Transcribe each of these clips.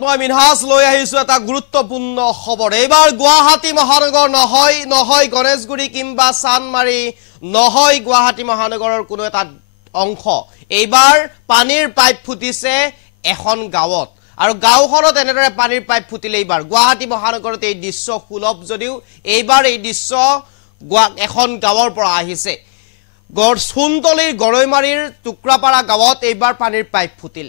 মই মিনহাজ লৈ আহিছো এটা গুৰুত্বপূৰ্ণ খবৰ এইবাৰ গুৱাহাটী মহানগৰ নহয় গণেশগুৰি কিংবা চানমাৰী নহয় গুৱাহাটী মহানগৰৰ কোনো এটা অংশ এইবাৰ পানীৰ পাইপ ফুটিছে এখন গাঁৱত আৰু গাঁওখনত এনেদৰে পানীৰ পাইপ ফুটিলে এইবাৰ গুৱাহাটী মহানগৰত এই দৃশ্য সুলভ যদিও এইবাৰ এই দৃশ্য এখন গাঁৱৰ পৰা আহিছে সুন্দলীৰ গৰৈমাৰীৰ টুকুৰাপাৰা গাঁৱত এইবাৰ পানীৰ পাইপ ফুটিল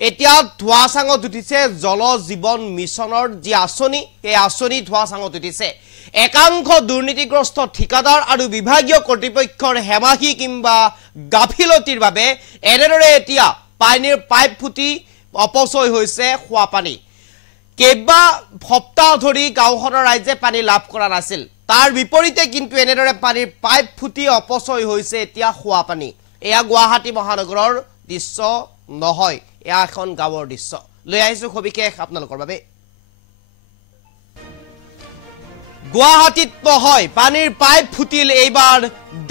এতিয়া ধোৱা চাঙত উঠিছে জল জীৱন মিছনৰ যি আঁচনি এই আঁচনি ধোৱা চাঙত উঠিছে একাংশ দুৰ্নীতিগ্ৰস্ত ঠিকাদাৰ আৰু বিভাগীয় কৰ্তৃপক্ষৰ হেমাহি কিংবা গাফিলতিৰ বাবে এনেদৰে এতিয়া পানীৰ পাইপ ফুটি অপচয় হৈছে খোৱা পানী কেইবা সপ্তাহ ধৰি গাঁওখনৰ ৰাইজে পানী লাভ কৰা নাছিল তাৰ বিপৰীতে কিন্তু এনেদৰে পানীৰ পাইপ ফুটি অপচয় হৈছে এতিয়া খোৱা পানী এয়া গুৱাহাটী মহানগৰৰ দৃশ্য নহয় এয়া এখন গাঁৱৰ দৃশ্য লৈ আহিছো খবিশেষ আপোনালোকৰ বাবে গুৱাহাটীত নহয় পানীৰ পাইপ ফুটিল এইবাৰ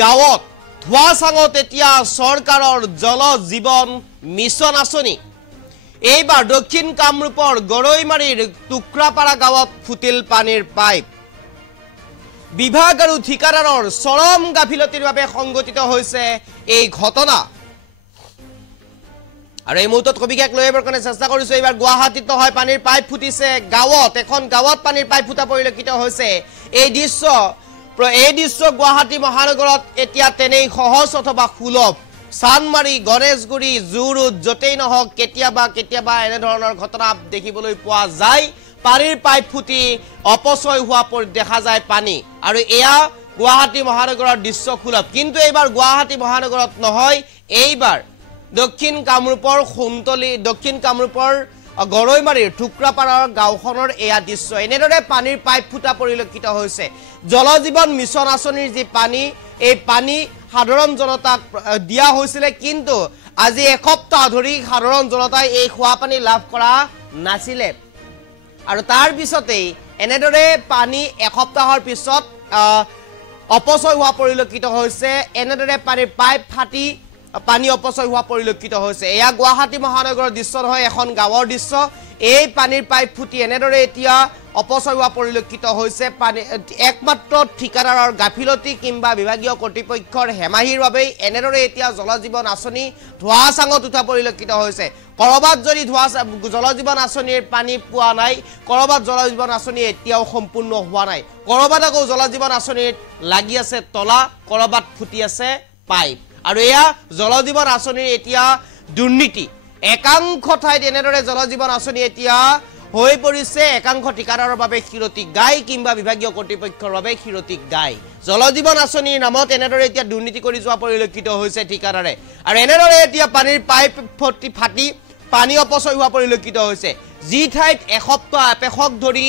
গাঁৱত ধোৱা চাঙত এতিয়া চৰকাৰৰ জল জীৱন মিছন আঁচনি এইবাৰ দক্ষিণ কামৰূপৰ গৰৈমাৰীৰ টুকুৰাপাৰা গাঁৱত ফুটিল পানীৰ পাইপ বিভাগ আৰু ঠিকাদাৰৰ চৰম গাফিলতিৰ বাবে সংঘটিত হৈছে এই ঘটনা আৰু এই মুহূৰ্তত কবিকেক লৈ আহিবৰ কাৰণে চেষ্টা কৰিছো এইবাৰ গুৱাহাটীত নহয় পানীৰ পাইপ ফুটিছে গাঁৱত এখন গাঁৱত পানীৰ পাইপ ফুটা পৰিলক্ষিত হৈছে এই দৃশ্য গুৱাহাটী মহানগৰত এতিয়া তেনেই সহজ অথবা সুলভ চানমাৰী গণেশগুৰি জুৰুড যতেই নহওক কেতিয়াবা এনেধৰণৰ ঘটনা দেখিবলৈ পোৱা যায় পানীৰ পাইপ ফুটি অপচয় হোৱা দেখা যায় পানী আৰু এয়া গুৱাহাটী মহানগৰৰ দৃশ্য সুলভ কিন্তু এইবাৰ গুৱাহাটী মহানগৰত নহয় এইবাৰ দক্ষিণ কামৰূপৰ গৰৈমাৰীৰ টুকুৰাপাৰাৰ গাঁওখনৰ এয়া দৃশ্য এনেদৰে পানীৰ পাইপ ফুটা পৰিলক্ষিত হৈছে জল জীৱন মিছন আঁচনিৰ যি পানী এই পানী সাধাৰণ জনতাক দিয়া হৈছিল কিন্তু আজি এসপ্তাহ ধৰি সাধাৰণ জনতাই এই খোৱা পানী লাভ কৰা নাছিল আৰু তাৰ পিছতেই এনেদৰে পানী এসপ্তাহৰ পিছত অপচয় হোৱা পৰিলক্ষিত হৈছে এনেদৰে পানীৰ পাইপ ফাটি পানী অপচয় হোৱা পৰিলক্ষিত হৈছে এয়া গুৱাহাটী মহানগৰৰ দৃশ্য নহয় এখন গাঁৱৰ দৃশ্য এই পানীৰ পাইপ ফুটি এনেদৰে এতিয়া অপচয় হোৱা পৰিলক্ষিত হৈছে পানী একমাত্ৰ ঠিকাদাৰৰ গাফিলতি কিংবা বিভাগীয় কৰ্তৃপক্ষৰ হেমাহিৰ বাবে এনেদৰে এতিয়া জল জীৱন আঁচনি ধোৱা চাঙত উঠা পৰিলক্ষিত হৈছে কৰবাত যদি জল জীৱন আঁচনিৰ পানী পোৱা নাই কৰবাত জল জীৱন আঁচনি এতিয়াও সম্পূৰ্ণ হোৱা নাই কৰবাত আকৌ জল জীৱন আঁচনিত লাগি আছে তলা কৰবাত ফুটি আছে পাইপ আৰু এয়া জল জীৱন আঁচনিৰ এতিয়া দুৰ্নীতি একাংশ ঠাইত এনেদৰে জল জীৱন আঁচনি এতিয়া হৈ পৰিছে একাংশ ঠিকাদাৰৰ বাবে ক্ষিৰতি গায় কিংবা বিভাগীয় কৰ্তৃপক্ষৰ বাবে ক্ষিৰতি গায় জল জীৱন আঁচনিৰ নামত এনেদৰে এতিয়া দুৰ্নীতি কৰি যোৱা পৰিলক্ষিত হৈছে ঠিকাদাৰে আৰু এনেদৰে এতিয়া পানীৰ পাইপ ফাটি পানী অপচয় হোৱা পৰিলক্ষিত হৈছে যি ঠাইত এসপ্তাহ এপেশক ধৰি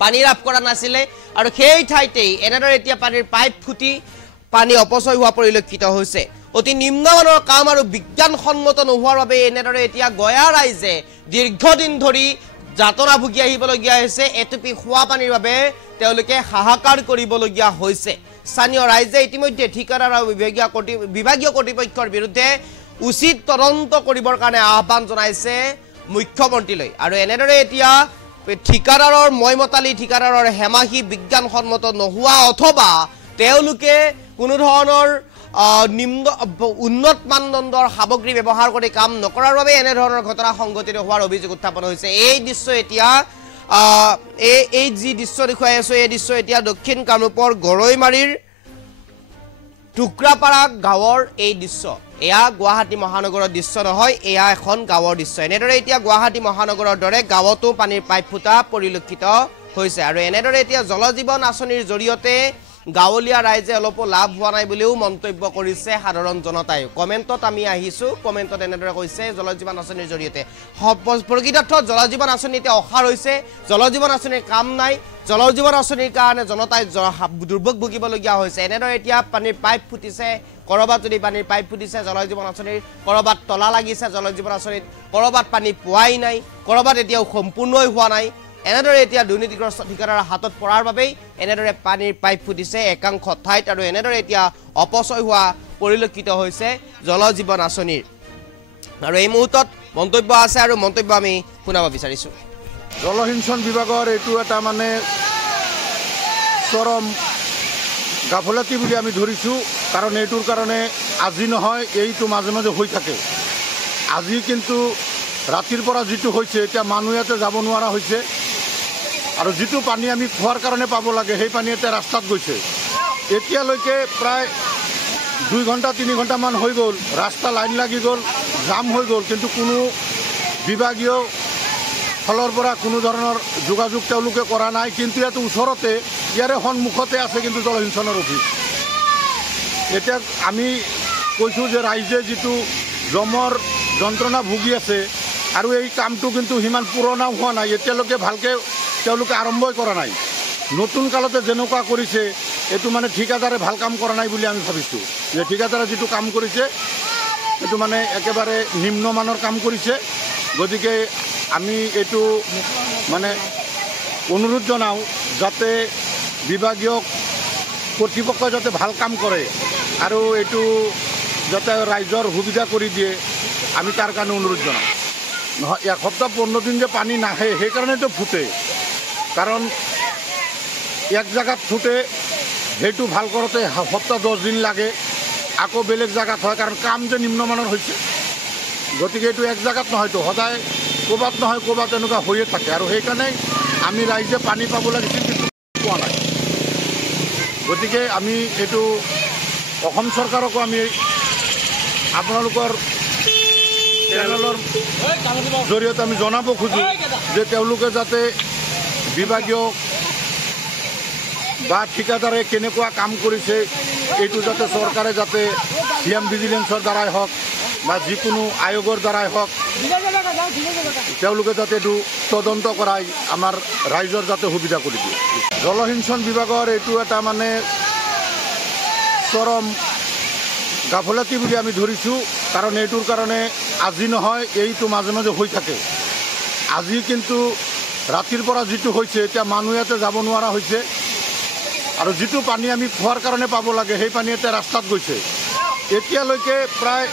পানী লাভ কৰা নাছিলে আৰু সেই ঠাইতেই এনেদৰে এতিয়া পানীৰ পাইপ ফুটি পানী অপচয় হোৱা পৰিলক্ষিত হৈছে অতি নিম্নমানৰ কাম আৰু বিজ্ঞানসন্মত নোহোৱাৰ বাবে এনেদৰে এতিয়া গয়া ৰাইজে দীৰ্ঘদিন ধৰি যাতনা ভুগি আহিবলগীয়া হৈছে এটুপি খোৱা পানীৰ বাবে তেওঁলোকে হাহাকাৰ কৰিবলগীয়া হৈছে স্থানীয় ৰাইজে ইতিমধ্যে ঠিকাদাৰ আৰু বিভাগীয় কৰ্তৃপক্ষৰ বিৰুদ্ধে উচিত তদন্ত কৰিবৰ কাৰণে আহ্বান জনাইছে মুখ্যমন্ত্ৰীলৈ আৰু এনেদৰে এতিয়া ঠিকাদাৰৰ ময়মতালি ঠিকাদাৰৰ হেমাহি বিজ্ঞানসন্মত নোহোৱা অথবা তেওঁলোকে কোনো ধৰণৰ উন্নত মানদণ্ডৰ সামগ্ৰী ব্যৱহাৰ কৰি কাম নকৰাৰ বাবে এনে ধৰণৰ ঘটনা সংঘটিত হোৱাৰ অভিযোগ উত্থাপন হৈছে এই দৃশ্য এতিয়া এই যি দৃশ্য দেখুৱাই আছো এই দৃশ্য এতিয়া দক্ষিণ কামৰূপৰ গৰৈমাৰীৰ টুকুৰাপাৰা গাঁৱৰ এই দৃশ্য এয়া গুৱাহাটী মহানগৰৰ দৃশ্য নহয় এয়া এখন গাঁৱৰ দৃশ্য এনেদৰে এতিয়া গুৱাহাটী মহানগৰৰ দৰে গাঁৱতো পানীৰ পাইপ ফুটা পৰিলক্ষিত হৈছে আৰু এনেদৰে এতিয়া জল জীৱন আঁচনিৰ জৰিয়তে গাঁৱলীয়া ৰাইজে অলপো লাভ হোৱা নাই বুলিও মন্তব্য কৰিছে সাধাৰণ জনতাই কমেণ্টত আমি আহিছো কমেণ্টত এনেদৰে কৈছে জল জীৱন আঁচনিৰ জৰিয়তে প্ৰকৃতাৰ্থত জল জীৱন আঁচনি এতিয়া অসাৰ হৈছে জল জীৱন আঁচনিৰ কাম নাই জল জীৱন আঁচনিৰ কাৰণে জনতাই দুৰ্ভোগ ভুগিবলগীয়া হৈছে এনেদৰে এতিয়া পানীৰ পাইপ ফুটিছে কৰবাত যদি পানীৰ পাইপ ফুটিছে জল জীৱন আঁচনিৰ কৰবাত তলা লাগিছে জল জীৱন আঁচনিত কৰবাত পানী পোৱাই নাই কৰবাত এতিয়াও সম্পূৰ্ণই হোৱা নাই এনেদৰে এতিয়া দুৰ্নীতিগ্ৰস্ত ঠিকাদাৰৰ হাতত পৰাৰ বাবেই এনেদৰে পানীৰ পাইপ ফুটিছে একাংশ ঠাইত আৰু এনেদৰে এতিয়া অপচয় হোৱা পৰিলক্ষিত হৈছে জল জীৱন আঁচনিৰ আৰু এই মুহূৰ্তত মন্তব্য আছে আৰু মন্তব্য আমি শুনাব বিচাৰিছোঁ। জলসিঞ্চন বিভাগৰ এইটো এটা মানে চৰম গাফলতি বুলি আমি ধৰিছোঁ, কাৰণ এইটোৰ কাৰণে আজি নহয়, এইটো মাজে মাজে হৈ থাকে। আজি কিন্তু ৰাতিৰ পৰা যিটো হৈছে, এতিয়া মানুহ ইয়াতে যাব নোৱাৰা হৈছে, আৰু যিটো পানী আমি খোৱাৰ কাৰণে পাব লাগে সেই পানী এতিয়া ৰাস্তাত গৈছে। এতিয়ালৈকে প্ৰায় 2 ঘণ্টা 3 ঘণ্টামান হৈ গ'ল, ৰাস্তা লাইন লাগি গ'ল, জাম হৈ গ'ল, কিন্তু কোনো বিভাগীয় ফালৰ পৰা কোনো ধৰণৰ যোগাযোগ তেওঁলোকে কৰা নাই। কিন্তু ইয়াত ওচৰতে ইয়াৰে সন্মুখতে আছে কিন্তু জলসিঞ্চনৰ অফিচ। এতিয়া আমি কৈছোঁ যে ৰাইজে যিটো জমৰ যন্ত্ৰণা ভুগি আছে, আৰু এই কামটো কিন্তু সিমান পুৰণাও হোৱা নাই, এতিয়ালৈকে ভালকৈ তেওঁলোকে আৰম্ভই কৰা নাই। নতুন কালতে যেনেকুৱা কৰিছে, এইটো মানে ঠিকাদাৰে ভাল কাম কৰা নাই বুলি আমি ভাবিছোঁ। যে ঠিকাদাৰে যিটো কাম কৰিছে এইটো মানে একেবাৰে নিম্নমানৰ কাম কৰিছে। গতিকে আমি এইটো মানে অনুৰোধ জনাওঁ যাতে বিভাগীয় কৰ্তৃপক্ষই যাতে ভাল কাম কৰে, আৰু এইটো যাতে ৰাইজৰ সুবিধা কৰি দিয়ে, আমি তাৰ কাৰণে অনুৰোধ জনাওঁ। নহয়, 1 সপ্তাহ 15 দিন যে পানী নাহে সেইকাৰণেতো ফুটে, কাৰণ এক জেগাত ফুটে, সেইটো ভাল কৰোঁতে সপ্তাহ 10 দিন লাগে, আকৌ বেলেগ জেগাত হয়, কাৰণ কাম যে নিম্নমানৰ হৈছে। গতিকে এইটো এক জেগাত নহয়তো, সদায় ক'ৰবাত নহয় ক'ৰবাত এনেকুৱা হৈয়ে থাকে, আৰু সেইকাৰণে আমি ৰাইজে পানী পাব লাগিছিল কিন্তু পোৱা নাই। গতিকে আমি এইটো অসম চৰকাৰকো আমি আপোনালোকৰ চেনেলৰ জৰিয়তে আমি জনাব খোজোঁ যে তেওঁলোকে যাতে বিভাগীয় বা ঠিকাদাৰে কেনেকুৱা কাম কৰিছে, এইটো যাতে চৰকাৰে যাতে CM ভিজিলেন্সৰ দ্বাৰাই হওক বা যিকোনো আয়োগৰ দ্বাৰাই হওক, তেওঁলোকে যাতে এইটো তদন্ত কৰাই আমাৰ ৰাইজৰ যাতে সুবিধা কৰি দিয়ে। জলসিঞ্চন বিভাগৰ এইটো এটা মানে চৰম গাফলতি বুলি আমি ধৰিছোঁ, কাৰণ এইটোৰ কাৰণে আজি নহয়, এইটো মাজে মাজে হৈ থাকে। আজি কিন্তু ৰাতিৰ পৰা যিটো হৈছে, এতিয়া মানুহ ইয়াতে যাব নোৱাৰা হৈছে, আৰু যিটো পানী আমি খোৱাৰ কাৰণে পাব লাগে সেই পানী এতিয়া ৰাস্তাত গৈছে। এতিয়ালৈকে প্ৰায়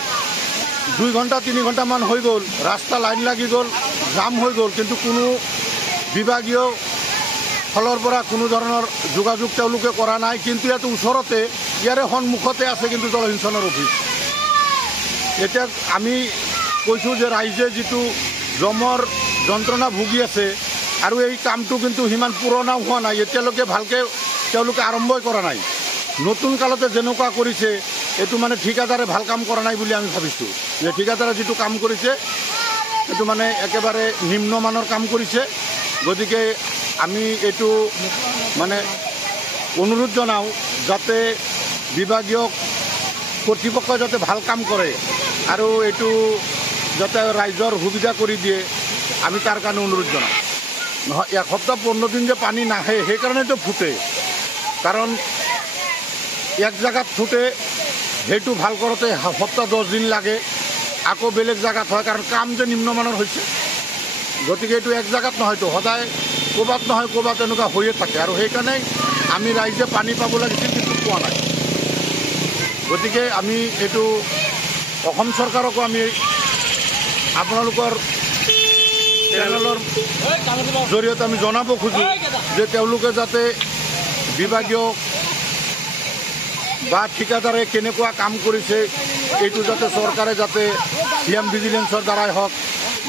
2 ঘণ্টা 3 ঘণ্টামান হৈ গ'ল, ৰাস্তা লাইন লাগি গ'ল, জাম হৈ গ'ল, কিন্তু কোনো বিভাগীয় ফালৰ পৰা কোনো ধৰণৰ যোগাযোগ তেওঁলোকে কৰা নাই। কিন্তু ইয়াত ওচৰতে ইয়াৰে সন্মুখতে আছে কিন্তু জলসিঞ্চনৰ অফিচ। এতিয়া আমি কৈছোঁ যে ৰাইজে যিটো জমৰ যন্ত্ৰণা ভুগি আছে, আৰু এই কামটো কিন্তু সিমান পুৰণাও হোৱা নাই, এতিয়ালৈকে ভালকৈ তেওঁলোকে আৰম্ভই কৰা নাই। নতুন কালতে যেনেকুৱা কৰিছে, এইটো মানে ঠিকাদাৰে ভাল কাম কৰা নাই বুলি আমি ভাবিছোঁ। যে ঠিকাদাৰে যিটো কাম কৰিছে এইটো মানে একেবাৰে নিম্নমানৰ কাম কৰিছে। গতিকে আমি এইটো মানে অনুৰোধ জনাওঁ যাতে বিভাগীয় কৰ্তৃপক্ষই যাতে ভাল কাম কৰে, আৰু এইটো যাতে ৰাইজৰ সুবিধা কৰি দিয়ে, আমি তাৰ কাৰণে অনুৰোধ জনাওঁ। নহয়, 1 সপ্তাহ 15 দিন যে পানী নাহে সেইকাৰণেতো ফুটে, কাৰণ এক জেগাত ফুটে, সেইটো ভাল কৰোঁতে সপ্তাহ 10 দিন লাগে, আকৌ বেলেগ জেগাত হয়, কাৰণ কাম যে নিম্নমানৰ হৈছে। গতিকে এইটো এক জেগাত নহয়তো, সদায় ক'ৰবাত নহয় ক'ৰবাত এনেকুৱা হৈয়ে থাকে, আৰু সেইকাৰণে আমি ৰাইজে পানী পাব লাগিছিল কিন্তু পোৱা নাই। গতিকে আমি এইটো অসম চৰকাৰকো আমি আপোনালোকৰ চেনেলৰ জৰিয়তে আমি জনাব খোজোঁ যে তেওঁলোকে যাতে বিভাগীয় বা ঠিকাদাৰে কেনেকুৱা কাম কৰিছে, এইটো যাতে চৰকাৰে যাতে CM ভিজিলেন্সৰ দ্বাৰাই হওক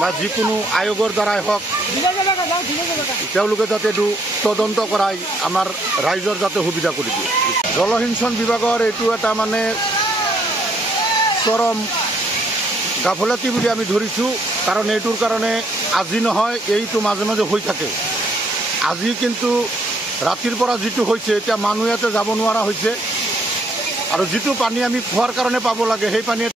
বা যিকোনো আয়োগৰ দ্বাৰাই হওক, তেওঁলোকে যাতে এইটো তদন্ত কৰাই আমাৰ ৰাইজৰ যাতে সুবিধা কৰি দিয়ে। জলসিঞ্চন বিভাগৰ এইটো এটা মানে চৰম গাফলতি বুলি আমি ধৰিছোঁ, কাৰণ এইটোৰ কাৰণে আজি নহয়, এইটো মাজে মাজে হৈ থাকে। আজি কিন্তু ৰাতিৰ পৰা যিটো হৈছে, এতিয়া মানুহ ইয়াতে যাব নোৱাৰা হৈছে, আৰু যিটো পানী আমি খোৱাৰ কাৰণে পাব লাগে সেই পানী